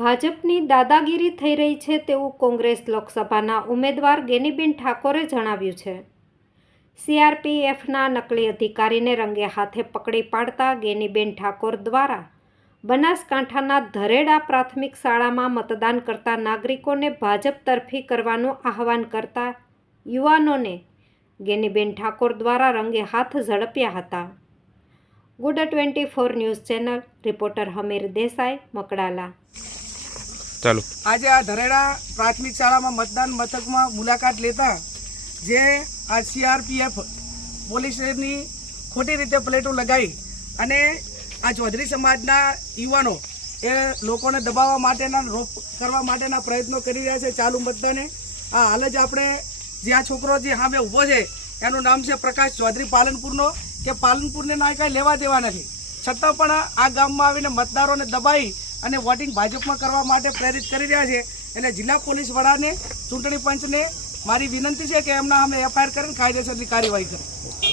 ભાજપની દાદાગીરી થઈ રહી છે તેવું કોંગ્રેસ લોકસભાના ઉમેદવાર ગેનીબેન ઠાકોરે જણાવ્યું છે. સીઆરપીએફના નકલી અધિકારીને રંગે હાથે પકડી પાડતા ગેનીબેન ઠાકોર દ્વારા બનાસકાંઠાના ધરેડા પ્રાથમિક શાળામાં મતદાન કરતા નાગરિકોને ભાજપ તરફી કરવાનું આહવાન કરતા યુવાનોને ગેનીબેન ઠાકોર દ્વારા રંગે હાથ ઝડપ્યા હતા. Good twenty four news channel, reporter Hamir Desai, Makdala. ચાલો. આજે આ ધરેડા પ્રાથમિક શાળામાં મતદાન મથકમાં મુલાકાત લેતા જે આ સીઆરપીએફ પોલીસની ખોટી રીતે પ્લેટો લગાવી અને આ ચૌધરી સમાજના યુવાનો એ લોકોને દબાવવા માટેના રોક કરવા માટેના પ્રયત્નો કરી રહ્યા છે ચાલુ મતદાને. આ હાલ જ આપણે જે આ છોકરો જે સામે ઊભો છે, એનું નામ છે પ્રકાશ ચૌધરી પાલનપુરનો, કે પાલનપુરને ના કાંઈ લેવા દેવા નથી. છતાં પણ આ ગામમાં આવીને મતદારોને દબાઈ અને વોટિંગ ભાજપમાં કરવા માટે પ્રેરિત કરી રહ્યા છે. એટલે જિલ્લા પોલીસ વડાને, ચૂંટણી પંચને મારી વિનંતી છે કે એમના અમે એફઆઈઆર કરીને કાયદેસરની કાર્યવાહી કરે